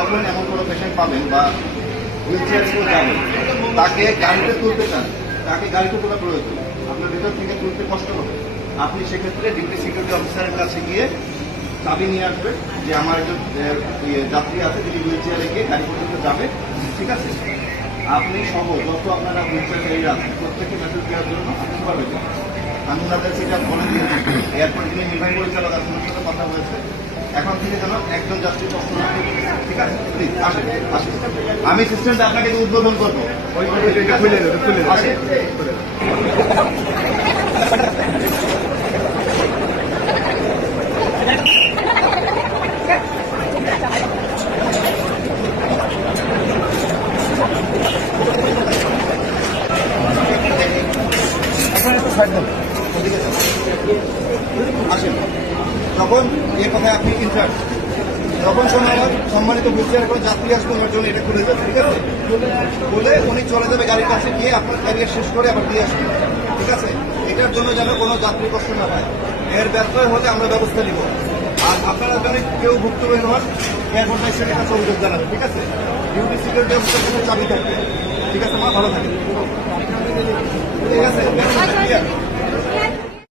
যখন এমন কোনো পেশেন্ট পাবেন বা হুইল চেয়ার করে যাবেন, তাকে গাড়িতে তুলতে চান, তাকে গাড়িতে তোলা প্রয়োজন, আপনার ভেতর থেকে তুলতে কষ্ট হবে, আপনি সেক্ষেত্রে ডিউটি সিকিউরিটি অফিসারের কাছে গিয়ে চাবি নিয়ে আসবেন যে আমার একজন যাত্রী আছে যিনি হুইল চেয়ারে গিয়ে গাড়ি পর্যন্ত যাবে, ঠিক আছে? আপনি সহ যত আপনারা হুইল চেয়ার গাড়ি আছেন প্রত্যেককে মেসেজ দেওয়ার জন্য আপনি পারবেন। আমি ওনাদের সেটা বলে দিয়েছি, এয়ারপোর্ট যিনি নির্বাহী পরিচালক আছেন ওনার সাথে কথা হয়েছে, এখন থেকে যেন একজন যাত্রী কষ্ট না হয়, ঠিক আছে? প্লিজ আসেন, আসেন, আমি সিস্টেমটা আপনাকে উদ্বোধন করবো। আসেন। আসেন, যখন এ কথায় আপনি ইনচার্জ, যখন সময় আমার সম্মানিত হুইলচেয়ার কোনো যাত্রী আসবে ওনার জন্য এটা খুলে যাবে, ঠিক আছে? বলে উনি চলে যাবে গাড়ির কাছে গিয়ে আপনার ক্যারিয়ার শেষ করে আবার দিয়ে আসবে, ঠিক আছে? এটার জন্য যেন কোনো যাত্রী কষ্ট না হয়, এর ব্যর্থ হলে আমরা ব্যবস্থা নিব। আর আপনারা যেন কেউ ভুক্তভোগী হন, এয়ারপোর্ট ম্যাজিস্ট্রেটের কাছে অভিযোগ জানাবেন, ঠিক আছে? ডিউটি সিকিউরিটি অফিসার কোনো চাবি থাকবে, ঠিক আছে? মা ভালো থাকে, ঠিক আছে?